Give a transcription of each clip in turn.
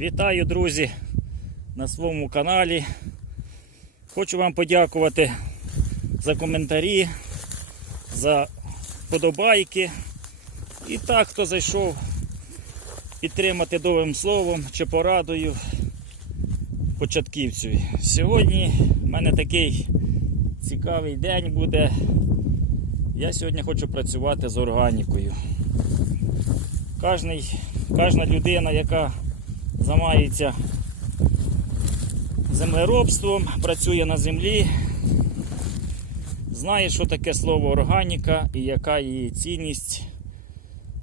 Вітаю, друзі, на своєму каналі. Хочу вам подякувати за коментарі, за подобайки. І так, хто зайшов підтримати добрим словом чи порадою початківцю. Сьогодні в мене такий цікавий день буде. Я сьогодні хочу працювати з органікою. Кожний, кожна людина, яка займається землеробством, працює на землі, знає, що таке слово органіка і яка її цінність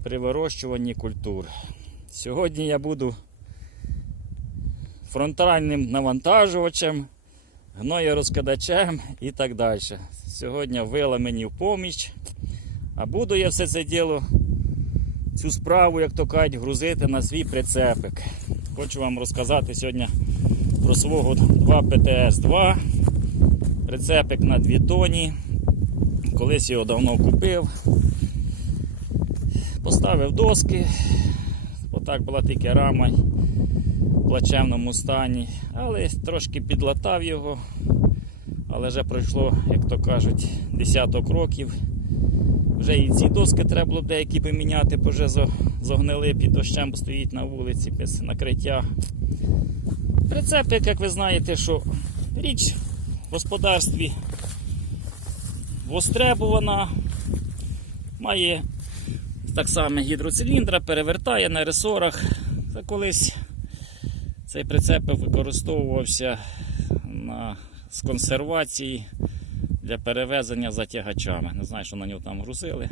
при вирощуванні культур. Сьогодні я буду фронтальним навантажувачем, гноєрозкидачем і так далі. Сьогодні вила мені в поміч, а буду я все це діло, цю справу, як то кажуть, грузити на свій прицепик. Хочу вам розказати сьогодні про свого 2 ПТС-2. Прицепик на 2 тоні. Колись його давно купив. Поставив доски. Отак була тільки рама в плачевному стані. Але трошки підлатав його. Але вже пройшло, як то кажуть, десяток років. Вже і ці доски треба було деякі поміняти, бо вже зо- зогнили під дощем, бо стоїть на вулиці без накриття. Прицепик, як ви знаєте, що річ в господарстві востребована, має так само гідроциліндра, перевертає на ресорах. Це колись цей прицепик використовувався на, з консервації для перевезення затягачами. Не знаю, що на нього там грузили.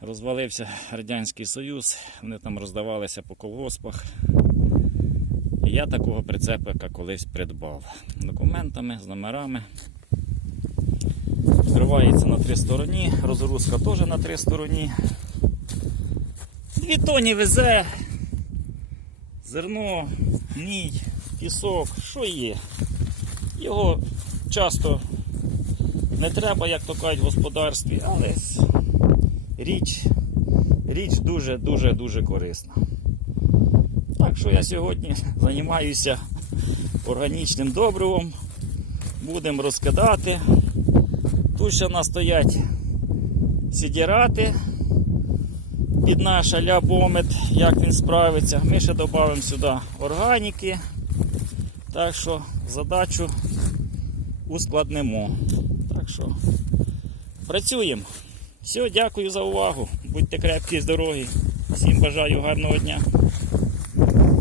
Розвалився Радянський Союз, вони там роздавалися по колгоспах. І я такого прицепика колись придбав. Документами, з номерами. Відкривається на три стороні, розгрузка теж на три стороні. Дві тоні везе. Зерно, мідь, пісок, що є. Його часто не треба, як то кажуть, в господарстві, але річ, річ дуже-дуже дуже корисна. Так що я сьогодні займаюся органічним добривом. Будемо розкидати. Тут ще в нас стоять сідірати під наш аля бомет, як він справиться. Ми ще додамо сюди органіки. Так що задачу ускладнимо. Так що працюємо. Все, дякую за увагу. Будьте крепкі, здорові. Всім бажаю гарного дня.